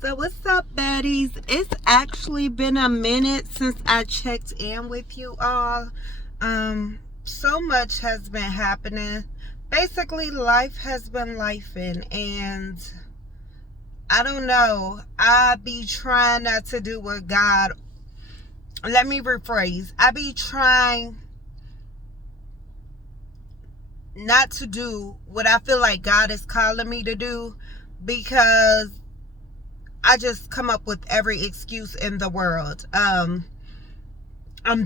So what's up, baddies? It's actually been a minute since I checked in with you all. So much has been happening. Basically, life has been lifing, and I don't know. I be trying not to do what God. Let me rephrase. I be trying not to do what I feel like God is calling me to do because I just come up with every excuse in the world. I'm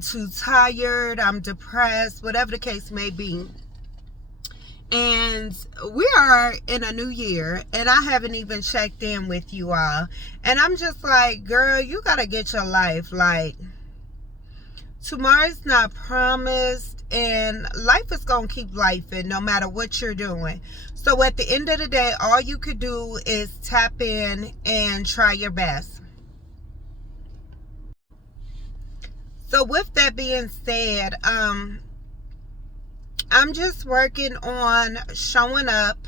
too tired, I'm depressed, whatever the case may be. And we are in a new year, and I haven't even checked in with you all. And I'm just like, girl, you gotta get your life. Like, tomorrow's not promised, and life is gonna keep lifing no matter what you're doing. So at the end of the day, all you could do is tap in and try your best. So with that being said, I'm just working on showing up.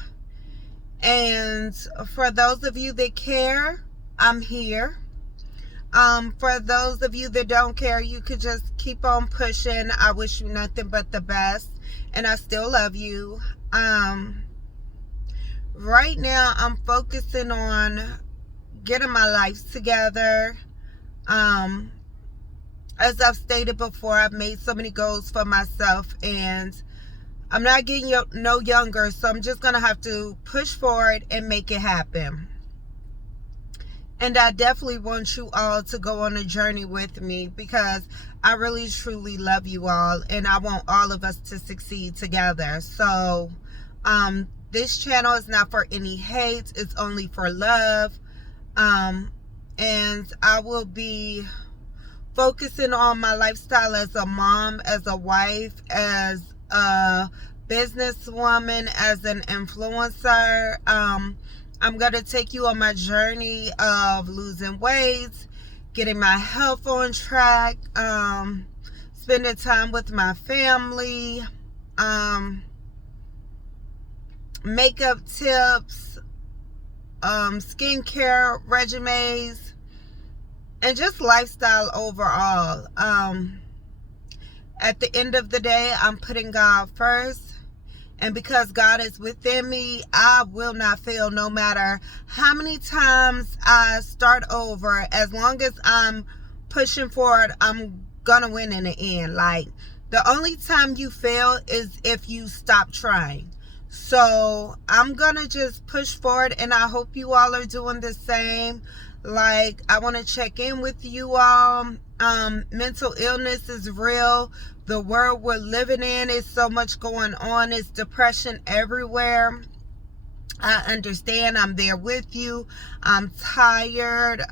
And for those of you that care, I'm here. For those of you that don't care, you could just keep on pushing. I wish you nothing but the best, and I still love you. Right now, I'm focusing on getting my life together. As I've stated before, I've made so many goals for myself, and I'm not getting no younger, so I'm just going to have to push forward and make it happen. And I definitely want you all to go on a journey with me because I really, truly love you all, and I want all of us to succeed together. So, this channel is not for any hate. It's only for love. And I will be focusing on my lifestyle as a mom, as a wife, as a businesswoman, as an influencer. I'm going to take you on my journey of losing weight, getting my health on track, spending time with my family, makeup tips, skincare regimens, and just lifestyle overall. At the end of the day, I'm putting God first. And because God is within me, I will not fail no matter how many times I start over. As long as I'm pushing forward, I'm going to win in the end. Like, the only time you fail is if you stop trying. So I'm going to just push forward, and I hope you all are doing the same. Like, I want to check in with you all. Mental illness is real. The world we're living in is so much going on. It's depression everywhere. I understand. I'm there with you. I'm tired.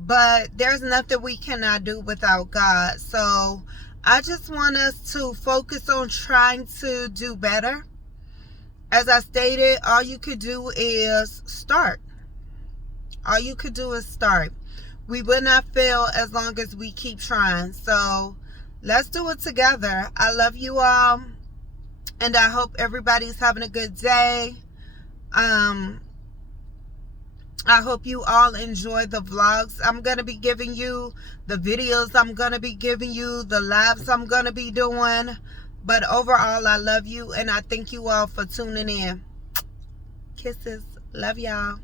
But there's nothing we cannot do without God. So I just want us to focus on trying to do better. As I stated, all you could do is start. All you could do is start. We will not fail as long as we keep trying. So let's do it together. I love you all, and I hope everybody's having a good day. I hope you all enjoy the vlogs I'm going to be giving you, the videos I'm going to be giving you, the lives I'm going to be doing. But overall, I love you, and I thank you all for tuning in. Kisses. Love y'all.